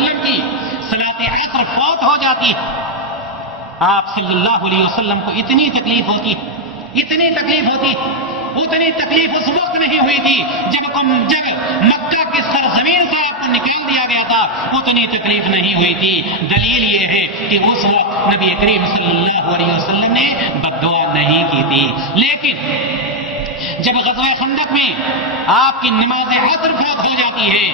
وسلم کی صلاۃ عصر فوت ہو جاتی، آپ صلی اللہ علیہ وسلم کو اتنی تکلیف ہوتی، اتنی تکلیف اس وقت نہیں ہوئی تھی جب مکہ کی سرزمین سے آپ کو نکال دیا گیا تھا، اتنی تکلیف نہیں ہوئی تھی۔ دلیل یہ ہے کہ اس وقت نبی کریم صلی اللہ علیہ وسلم نے بد دعا نہیں کی تھی، لیکن جب غزوہ خندق میں آپ کی نماز عصر فوت ہو جاتی ہے،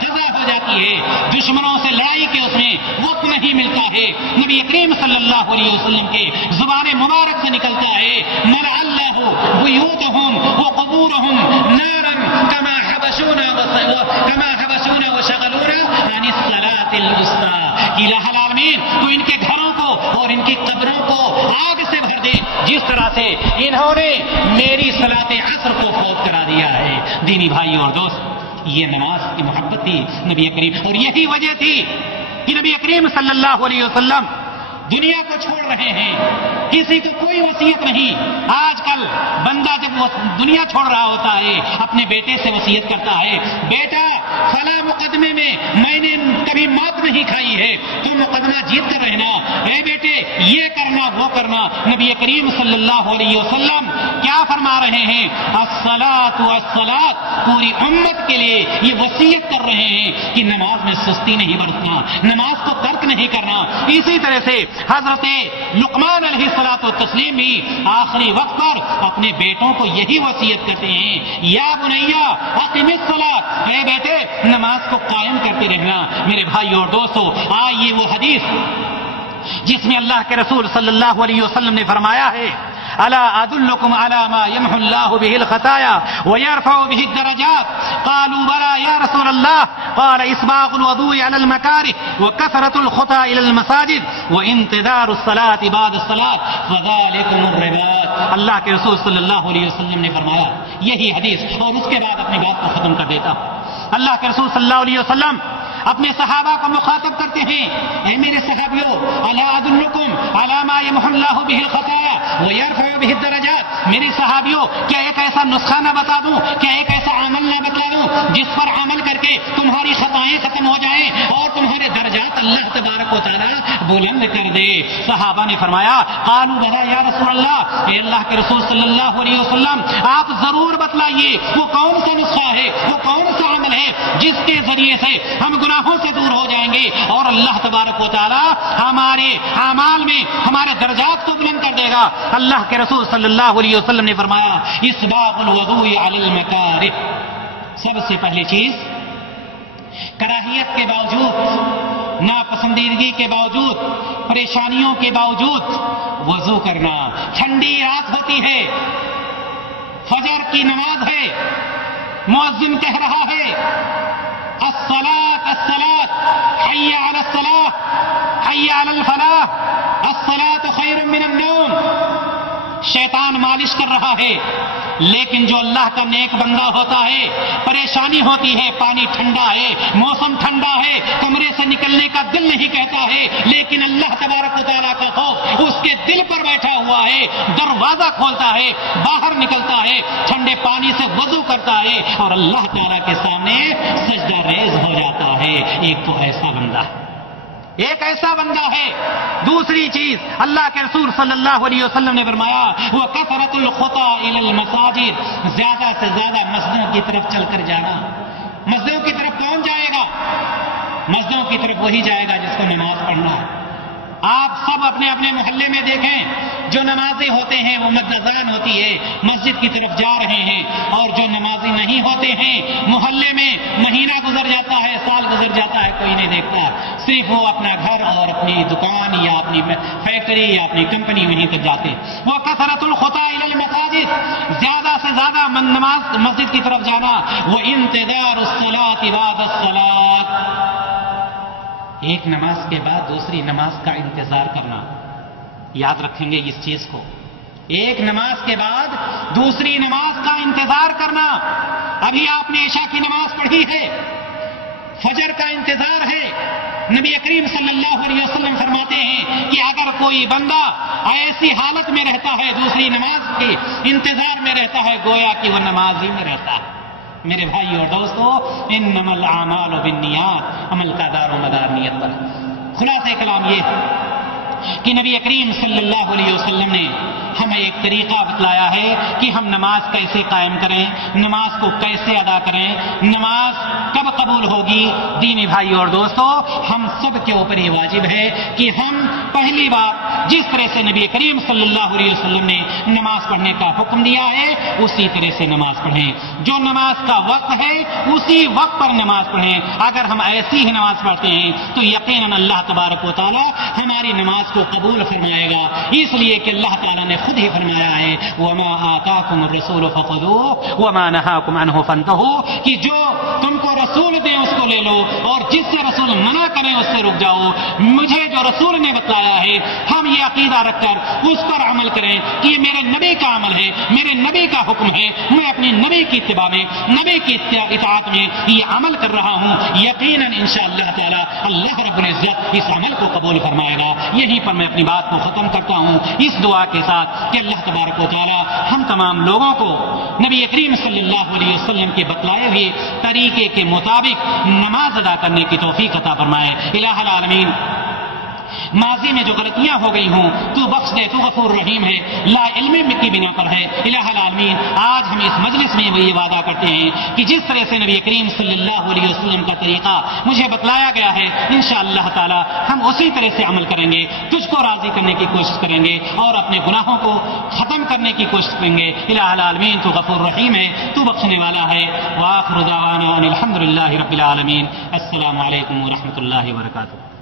قضا ہو جاتی ہے، دشمنوں سے لڑائی کے اس میں وقت نہیں ملتا ہے، نبی کریم صلی اللہ علیہ وسلم کے زبان مبارک سے نکلتا ہے ملع اللہ بیوتہم وقبورہم نارا کما حبسونا وشغلونا عن الصلاة الوسطی، کہ الہ العالمین تو ان کے گھروں کو اور ان کی قبروں کو آگ سے بھر دے جس طرح سے انہوں نے میری صلاۃ عصر کو فوت کرا دیا ہے۔ دینی بھائیوں اور دوست، یہ نماز کی محبت تھی نبی کریم، اور یہی وجہ تھی کہ نبی کریم صلی اللہ علیہ وسلم دنیا کو چھوڑ رہے ہیں، کسی کو کوئی وصیت نہیں۔ آج کل بندہ جب وہ دنیا چھوڑ رہا ہوتا ہے اپنے بیٹے سے وصیت کرتا ہے، بیٹا فلاں مقدمے میں میں نے کبھی موت نہیں کھائی ہے، تم مقدمہ جیت کر رہنا، اے بیٹے یہ کرنا وہ کرنا۔ نبی کریم صلی اللہ علیہ وسلم کیا فرما رہے ہیں؟ الصلاۃ والصلاۃ، پوری امت کے لیے یہ وصیت کر رہے ہیں کہ نماز میں سستی نہیں برتنا، نماز کو ترک نہیں کرنا۔ اسی طرح سے حضرت لقمان علیہ الصلوۃ والتسلیم بھی آخری وقت پر اپنے بیٹوں کو یہی وصیت کرتے ہیں، یا بنیا اقم الصلاۃ، اے بیٹے نماز کو قائم کرتے رہنا۔ میرے بھائیوں اور دوستوں، آئیے وہ حدیث جس میں اللہ کے رسول صلی اللہ علیہ وسلم نے فرمایا ہے الا ادلکم علی ما یمحو اللہ بہ الخطایا ویرفع بہ الدرجات، قالوا بلى یا رسول اللہ، قال اسباغ الوضوء علی المکارہ وکثرۃ الخطى الى المساجد وانتظار الصلاة بعد الصلاة فذلکم الرباط۔ اللہ کے رسول صلی اللہ علیہ وسلم نے فرمایا یہی حدیث، اور اس کے بعد اپنی بات کو ختم کر دیتا ہوں۔ اللہ کے رسول صلی اللہ علیہ وسلم اپنے صحابہ کو مخاطب کرتے ہیں، اے میرے صحابیوں، الا ادلکم علی ما یمحو اللہ بہ الخطایا ویرفع بہ الدرجات، میرے صحابیوں کیا ایک ایسا نسخہ نہ بتا دوں، کیا ایک ایسا عمل نہ بتا دوں جس پر عمل کر کے تمہاری خطائیں ختم ہو جائیں اور تمہارے درجات اللہ تبارک و تعالی بلند کر دے؟ صحابہ نے فرمایا قالوا بلی یا رسول اللہ، اے اللہ کے رسول صلی اللہ علیہ وسلم آپ ضرور بتلائیے وہ کون سا نسخہ ہے، وہ کون سا عمل ہے جس کے ذریعے سے ہم گناہوں سے دور ہو جائیں گے اور اللہ تبارک و تعالی ہمارے اعمال میں ہمارے درجات کو بلند کر دے گا؟ اللہ کے رسول صلی اللہ علیہ وسلم نے فرمایا اسباغ الوضوء علی المکارہ، سب سے پہلی چیز کراہیت کے باوجود، ناپسندیدگی کے باوجود، پریشانیوں کے باوجود وضو کرنا۔ ٹھنڈی رات ہوتی ہے، فجر کی نماز ہے، مؤذن کہہ رہا ہے الصلاۃ الصلاۃ حی علی الصلاۃ حی علی الفلاح الصلاۃ خیر من النوم۔ شیطان مالش کر رہا ہے، لیکن جو اللہ کا نیک بندہ ہوتا ہے پریشانی ہوتی ہے، پانی ٹھنڈا ہے، موسم ٹھنڈا ہے، کمرے سے نکلنے کا دل نہیں کہتا ہے، لیکن اللہ تبارک و تعالیٰ کا خوف اس کے دل پر بیٹھا ہوا ہے، دروازہ کھولتا ہے، باہر نکلتا ہے، ٹھنڈے پانی سے وضو کرتا ہے اور اللہ تعالیٰ کے سامنے سجدہ ریز ہو جاتا ہے۔ ایک تو ایسا بندہ ہے، ایک ایسا بندہ ہے۔ دوسری چیز اللہ کے رسول صلی اللہ علیہ وسلم نے فرمایا وہ کثرۃ الخطى الى المساجد، زیادہ سے زیادہ مسجدوں کی طرف چل کر جانا۔ مسجدوں کی طرف کون جائے گا؟ مسجدوں کی طرف وہی جائے گا جس کو نماز پڑھنا ہے۔ آپ سب اپنے اپنے محلے میں دیکھیں، جو نمازی ہوتے ہیں وہ مدذان ہوتی ہے مسجد کی طرف جا رہے ہیں، اور جو نمازی نہیں ہوتے ہیں محلے میں مہینہ گزر جاتا ہے، سال گزر جاتا ہے، کوئی نہیں دیکھتا، صرف وہ اپنا گھر اور اپنی دکان یا اپنی فیکٹری یا اپنی کمپنی وہیں تک جاتے ہیں۔ وہ کثرۃ الخطى الى المساجد، زیادہ سے زیادہ نماز مسجد کی طرف جانا۔ وہ انتظار الصلاۃ بعد الصلاۃ، ایک نماز کے بعد دوسری نماز کا انتظار کرنا۔ یاد رکھیں گے اس چیز کو، ایک نماز کے بعد دوسری نماز کا انتظار کرنا۔ ابھی آپ نے عشاء کی نماز پڑھی ہے، فجر کا انتظار ہے۔ نبی کریم صلی اللہ علیہ وسلم فرماتے ہیں کہ اگر کوئی بندہ ایسی حالت میں رہتا ہے، دوسری نماز کے انتظار میں رہتا ہے، گویا کہ وہ نماز ہی میں رہتا ہے۔ میرے بھائی اور دوستو، انما الاعمال بالنیات، عمل کا دار و مدار نیت پر۔ خلاصہ کلام یہ کہ نبی کریم صلی اللہ علیہ وسلم نے ہمیں ایک طریقہ بتلایا ہے کہ ہم نماز کیسے قائم کریں، نماز کو کیسے ادا کریں، نماز کب قبول ہوگی۔ دینی بھائی اور دوستو، ہم سب کے اوپر یہ واجب ہے کہ ہم پہلی بار جس طرح سے نبی کریم صلی اللہ علیہ وسلم نے نماز پڑھنے کا حکم دیا ہے اسی طرح سے نماز پڑھیں۔ جو نماز کا وقت ہے اسی وقت پر نماز پڑھیں۔ اگر ہم ایسی ہی نماز پڑھتے ہیں تو یقیناً اللہ تبارک و تعالی ہماری نماز کو قبول فرمائے گا، اس لیے کہ اللہ تعالیٰ نے خود ہی فرمایا ہے وَمَا آتَاكُمُ الرَّسُولُ فَخُذُوهُ وَمَا نَهَاكُمْ عَنْهُ فَانْتَهُوا، کہ جو تم کو رسول دیں اس کو لے لو اور جس سے رسول منع کریں اس سے رک جاؤ۔ مجھے جو رسول نے بتلایا ہے ہم یہ عقیدہ رکھ کر اس پر عمل کریں کہ یہ میرے نبی کا عمل ہے، میرے نبی کا حکم ہے، میں اپنی نبی کی اتباع میں، نبی کی اطاعت میں یہ عمل کر رہا ہوں۔ یقیناً انشاءاللہ تعالی اللہ رب العزت اس عمل کو قبول فرمائے گا۔ یہیں پر میں اپنی بات کو ختم کرتا ہوں اس دعا کے ساتھ کہ اللہ تبارک و تعالی ہم تمام لوگوں کو نبی کریم صلی اللہ علیہ وسلم کے بتلائے ہوئے طریقے کے مطابق نماز ادا کرنے کی توفیق عطا فرمائے۔ الہ العالمین، ماضی میں جو غلطیاں ہو گئی ہوں تو بخش دے، تو غفور رحیم ہے، لا علم کی بنا پر ہے۔ الہ العالمین، آج ہم اس مجلس میں یہ وعدہ کرتے ہیں کہ جس طرح سے نبی کریم صلی اللہ علیہ وسلم کا طریقہ مجھے بتلایا گیا ہے انشاءاللہ تعالی ہم اسی طرح سے عمل کریں گے، تجھ کو راضی کرنے کی کوشش کریں گے اور اپنے گناہوں کو ختم کرنے کی کوشش کریں گے۔ الہ العالمین، تو غفور رحیم ہے، تو بخشنے والا ہے۔ وآخر دعوانا ان الحمد للہ رب العالمین۔ السلام علیکم ورحمۃ اللہ وبرکاتہ۔